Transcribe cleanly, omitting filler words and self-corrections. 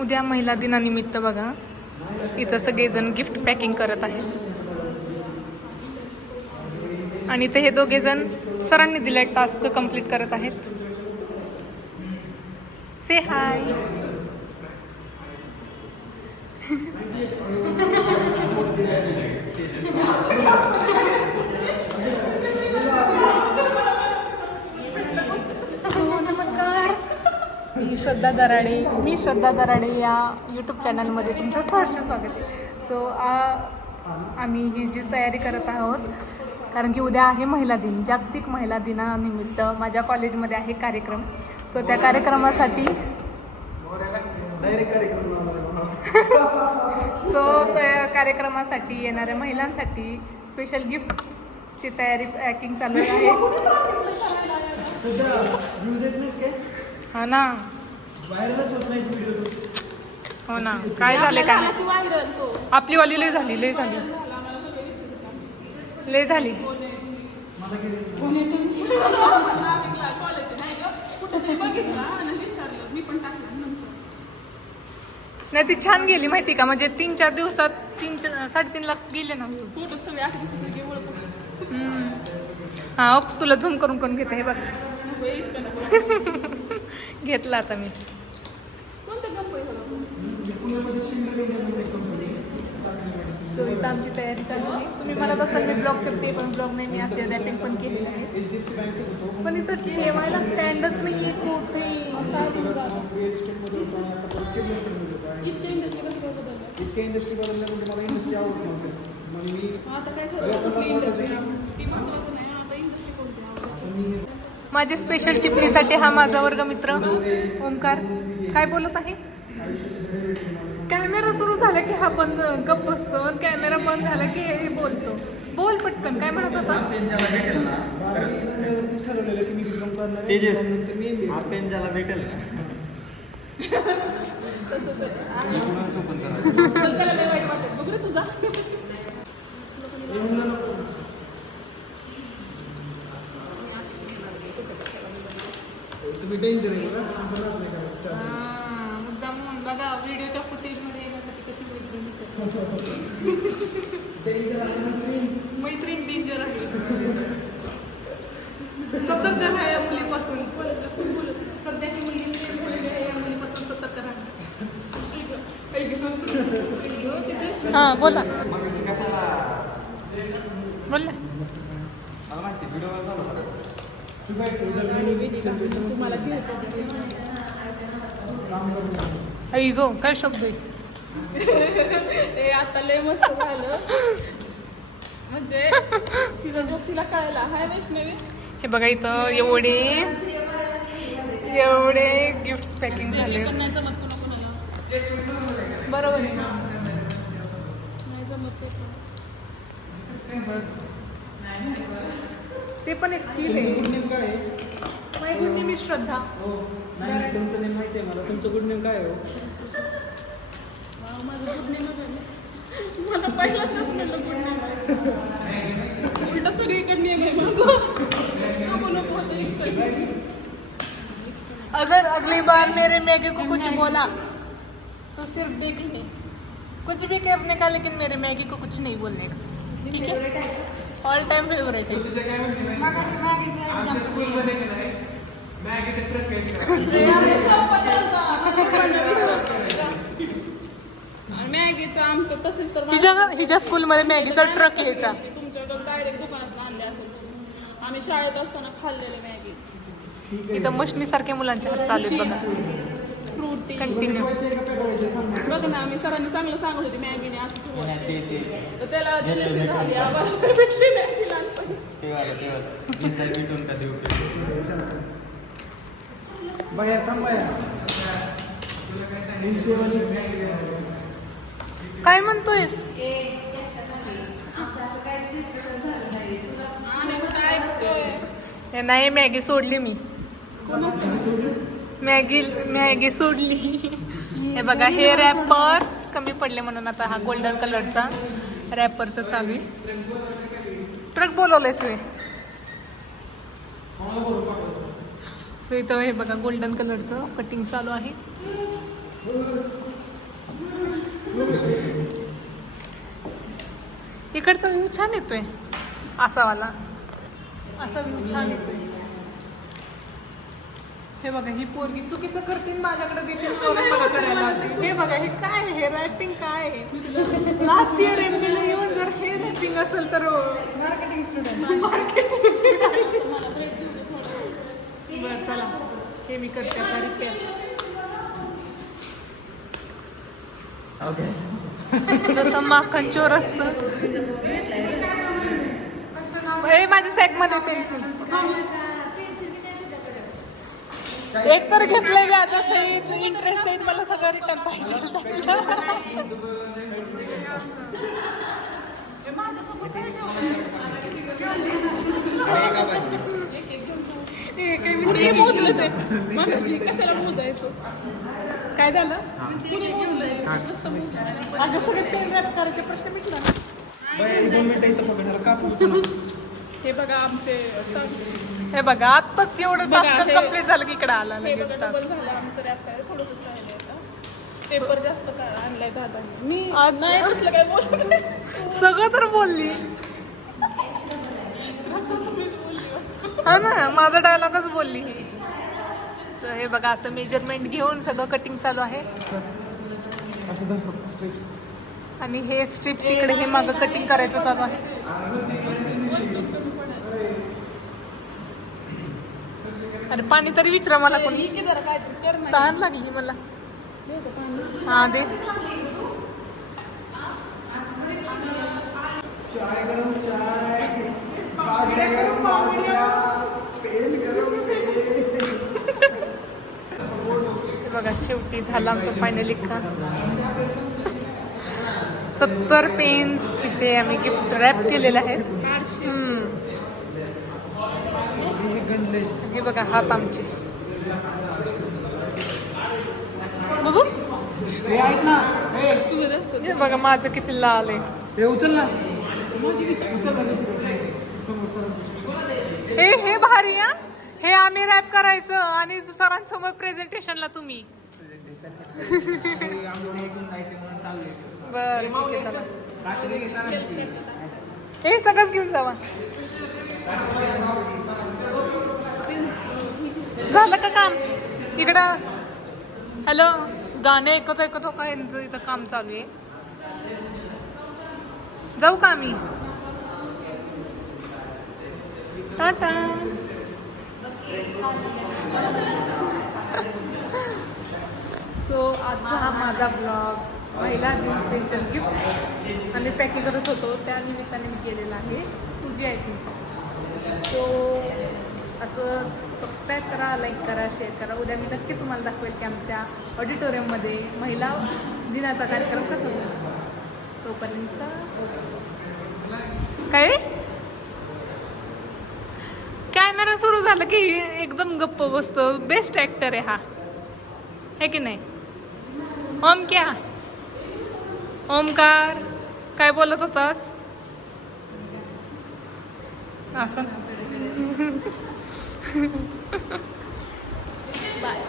उद्या महिला दिनानिमित्त बघा इथं सगळेजण गिफ्ट पॅकिंग करत आहेत आणि इथे हे दोघेजण सरांनी दिले टास्क कंप्लीट करत आहेत. से हाय. नमस्कार, मी श्रद्धा दराडे या यूट्यूब चॅनलमध्ये तुमचं सहर्ष स्वागत आहे. सो आम्ही ही जी तयारी करत आहोत कारण की उद्या आहे महिला दिन. जागतिक महिला दिनानिमित्त माझ्या कॉलेजमध्ये आहे कार्यक्रम. सो त्या कार्यक्रमासाठी त्या कार्यक्रमासाठी येणाऱ्या महिलांसाठी स्पेशल गिफ्टची तयारी पॅकिंग चालू आहे. हा ना, हो ना, काय झाले काय आपली वाली लय झाली. नाही ती छान गेली माहिती का, म्हणजे 3-4 दिवसात 3-3.5 लाख गेले ना. हा तुला झूम करून घेते हे बघ. घेतला आता मी. सो इथं आमची तयारी चालू आहे. तुम्ही मला तसं मी ब्लॉग करते पण ब्लॉग नाही, मी असे रॅपिंग पण केलेलं आहे. पण इथं ठेवायला स्टँडच नाही आहे कुठे. इतके इंडस्ट्री बदलल्या म्हणजे मला इंडस्ट्री आवडत नव्हते. मग मी माझे स्पेशल टिप्पणीसाठी हा माझा वर्गमित्र ओंकार काय बोलत आहे. कॅमेरा सुरू झाला की हा बंद गप्प बसतो, कॅमेरा बंद झाला की हे बोलतो. बोल पटकन, काय म्हणत होता. ठरवलेलं की मी बिकॉम करणार भेटेल तुम्ही डेंजर आहे मुद्दाम बघा व्हिडिओच्या फुटेजमध्ये येण्यासाठी कशी मैत्रीण डेंजर आहे. सतत आहे या मुलीपासून. सध्याची मुलगी आहे या मुलीपासून सतत राहा. हा बोला बोला. आई गो काय शब्द आहे. आता लय मस्त झालं म्हणजे तिला कळायला. हाय वैष्णवी, हे बघा इथं एवढे गिफ्ट्स पॅकिंग झाले. पण नाही जमत कोणाला. बरोबर आहे. नाही जमत ते पण एक स्किल आहे. गुड नेम काय आहे. माझी गुड नेम इज श्रद्धा. नाही तुमचं नेम माहिती आहे मला. तुमचं गुड नेम काय आहे. माझं गुड नेम मला पहिलाच म्हणलं गुड नेम उलटा सगळीकडे नेम आहे माझं. अगर अगली बार मेरे मैगी को कुछ बोला तो सिर्फ देख ले. कुछ भी करने का लेकिन मेरे मैगी को कुछ नहीं बोलने का. ठीक है, ऑल टाइम फेवरेट है. मॅगीचं आमचं तसंच तर हिच्या स्कूलमध्ये मॅगीचा ट्रक यायचा. तुमच्याकडे डायरेक्ट दुकानात आणले असेल. आम्ही शाळेत असताना खाल्लेले मॅगी. इथं मशनीसारख्या मुलांच्या हात चालू आहेत बघा. फ्रुटी कंटिन्यू बघ ना, आम्ही सरांनी चांगलं सांगत होती मॅगीने असं तर त्याला जेलसी झाली. आम्हाला भेटली मॅगी लहानपणी. बाया थांब बाया. काय म्हणतोयस. नाही मॅगी सोडली मी. मॅगी सोडली. हे बघा हे रॅपर्स कमी पडले म्हणून आता हा गोल्डन कलरचा रॅपरचं चालू आहे. ट्रक बोलवलंयस वे. सो इथं हे बघा गोल्डन कलरचं कटिंग चालू आहे. इकडचा व्ह्यू छान येतोय, असावाला असा व्ह्यू छान येतोय. हे बघा, ही पोरगी चुकीचं करतील माझ्याकडे देतील वरून मला करायला लावते. हे बघा, हे काय हे रॅपिंग काय आहे? लास्ट इयर MBA ला येऊन जर हे रॅपिंग असेल तर मार्केटिंग स्टुडंट. बरं चला, हे मी करते आता रिपेअर. जसं माखन चोर असतं. हे माझ्या सॅकमध्ये पेन्सिल एक तर घेतलंय व्याजासहित, इंटरेस्ट सहित, मला सगळं रिटर्न पाहिजे. कुणी मोजलं ते मगाशी, कशाला मोजायचं? काय झालं? कुणी मोजलं ते? माझं सगळे पेन रॅप करायचे प्रश्न मिटला ना. दोन मिनिटं इथं बघा कापू. हे बघा आमचे हे बघा, आत्ताच एवढं बघा, टास्क हे- कम्प्लीट झालं की इकडे आला हे लगेच बघा task. डबल झालं आमचं रॅप करायला, थोडंसं राहिलंय आता. पेपर जास्त काळ आणलाय दादांनी. मी आज- नाही दुसरं काय बोलत नाही. सगळं तर बोलली. हा ना, माझा डायलॉगच बोलली. So, हे बघा, असं मेजरमेंट घेऊन सगळं कटिंग चालू आहे. असं धर फक्त स्ट्रेच. आणि हे स्ट्रिप्स इकडे हे मागं कटिंग करायचं चालू आहे. अरे पाणी तरी विचारा मला कोणी, की जरा काय तू कर ना. तहान लागली मला. हा दे. चाय गरम चाय, बावड्या गरम बावड्या, पेन गरम पेन. हे बघा, शेवटी झालं आमचं फायनली काम. 70 पेन्स इथे आम्ही गिफ्ट रॅप केलेले आहेत. हे गणले. हे बघा, हात आमचे बघू. हे ऐक ना, हे तुझं जास्त हे बघा, माझं किती लाल आहे. हे उचल ना, उचल ना. समोर सर. हे भारी हा. हे आम्ही रॅप करायचं आणि सरांसमोर प्रेझेंटेशनला तुम्ही. बर ठीक आहे, चला. हे सगळंच घेऊन जावा. झालं का काम इकडं? हॅलो, गाणे ऐकत ऐकत हो का, यांचं इथं काम चालू आहे. जाऊ का आम्ही? टाटा. सो आजचा हा माझा ब्लॉग, महिला दिन स्पेशल गिफ्ट आम्ही पॅकिंग करत होतो, त्या निमित्ताने मी केलेला आहे. तुझी आय थिंक. सो असं सबस्क्राईब करा, लाईक करा, शेअर करा. उद्या मी नक्की तुम्हाला दाखवेल की आमच्या ऑडिटोरियममध्ये महिला दिनाचा कार्यक्रम कसा होतो. तोपर्यंत काय कॅमेरा सुरू झालं की एकदम गप्प बसतो. बेस्ट ॲक्टर आहे हा, है की नाही? ओम क्या ओमकार काय बोलत होतास? असं बाय.